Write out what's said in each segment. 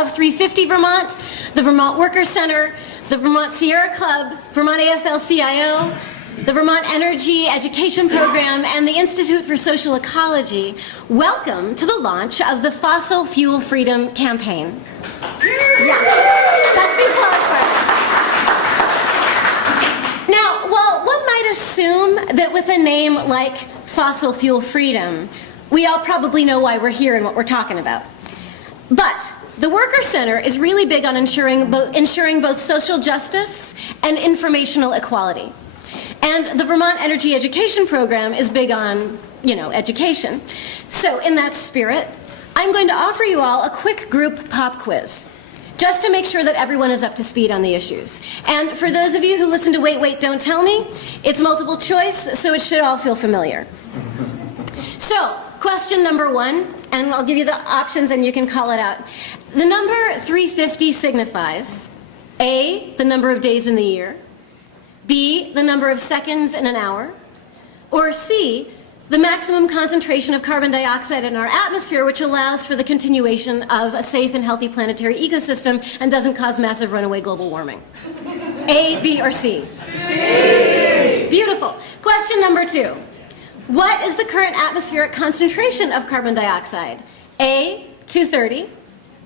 of 350 Vermont, the Vermont Workers Center, the Vermont Sierra Club, Vermont AFL-CIO, the Vermont Energy Education Program, and the Institute for Social Ecology, welcome to the launch of the Fossil Fuel Freedom Campaign. Yes, that's the applause part. Now, while one might assume that with a name like Fossil Fuel Freedom, we all probably know why we're here and what we're talking about. But the Worker Center is really big on ensuring both social justice and informational equality. And the Vermont Energy Education Program is big on, education. So in that spirit, I'm going to offer you all a quick group pop quiz, just to make sure that everyone is up to speed on the issues. And for those of you who listen to Wait, Wait, Don't Tell Me, it's multiple choice, so it should all feel familiar. So, question number 1, and I'll give you the options and you can call it out. The number 350 signifies A, the number of days in the year, B, the number of seconds in an hour, or C, the maximum concentration of carbon dioxide in our atmosphere, which allows for the continuation of a safe and healthy planetary ecosystem and doesn't cause massive runaway global warming. A, B, or C? C! Beautiful. Question number 2. What is the current atmospheric concentration of carbon dioxide? A, 230,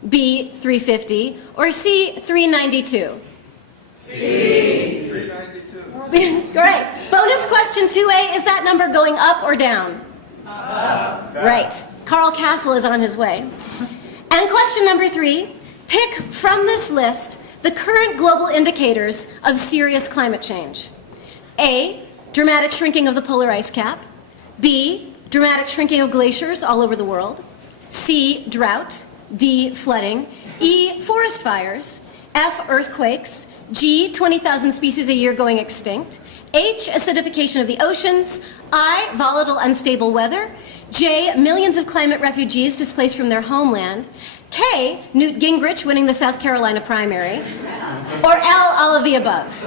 B, 350, or C, 392? C. 392. Great. Bonus question 2A, is that number going up or down? Up. Right. Carl Castle is on his way. And question number 3, pick from this list the current global indicators of serious climate change. A, dramatic shrinking of the polar ice cap. B, dramatic shrinking of glaciers all over the world. C, drought. D, flooding. E, forest fires. F, earthquakes. G, 20,000 species a year going extinct. H, acidification of the oceans. I, volatile unstable weather. J, millions of climate refugees displaced from their homeland. K, Newt Gingrich winning the South Carolina primary. Or L, all of the above.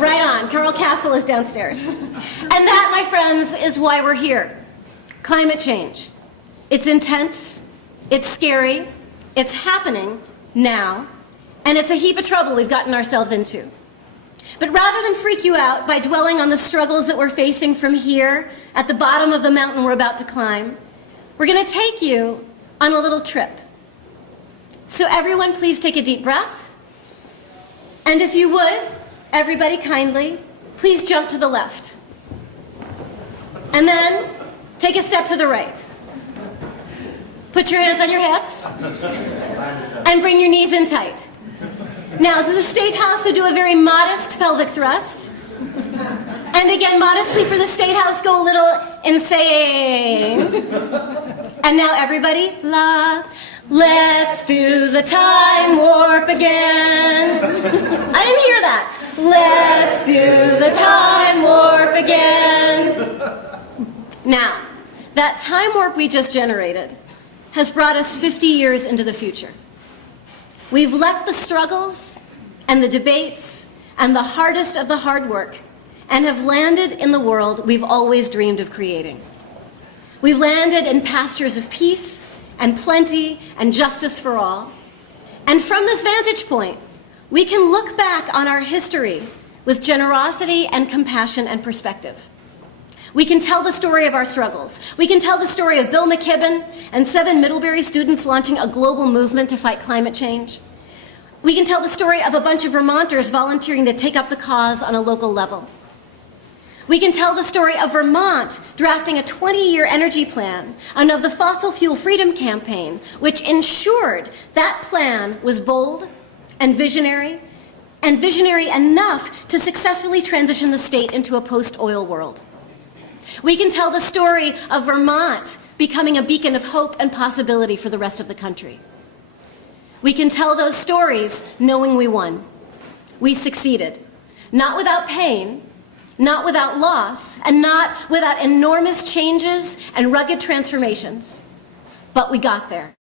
Right on. Carl Castle is downstairs. And that, my friends, is why we're here. Climate change. It's intense. It's scary. It's happening now. And it's a heap of trouble we've gotten ourselves into. But rather than freak you out by dwelling on the struggles that we're facing from here at the bottom of the mountain we're about to climb, we're going to take you on a little trip. So everyone, please take a deep breath. And if you would, everybody kindly, please jump to the left. And then take a step to the right. Put your hands on your hips and bring your knees in tight. Now, this is a statehouse, so do a very modest pelvic thrust. And again, modestly for the statehouse, go a little insane. And now everybody, let's do the time warp again. I didn't hear that. Let's do the time warp again. Now, that time warp we just generated has brought us 50 years into the future. We've left the struggles and the debates and the hardest of the hard work and have landed in the world we've always dreamed of creating. We've landed in pastures of peace and plenty and justice for all. And from this vantage point, we can look back on our history with generosity and compassion and perspective. We can tell the story of our struggles. We can tell the story of Bill McKibben and 7 Middlebury students launching a global movement to fight climate change. We can tell the story of a bunch of Vermonters volunteering to take up the cause on a local level. We can tell the story of Vermont drafting a 20-year energy plan and of the Fossil Fuel Freedom Campaign, which ensured that plan was bold and visionary enough to successfully transition the state into a post-oil world. We can tell the story of Vermont becoming a beacon of hope and possibility for the rest of the country. We can tell those stories knowing we won. We succeeded, not without pain, not without loss, and not without enormous changes and rugged transformations, but we got there.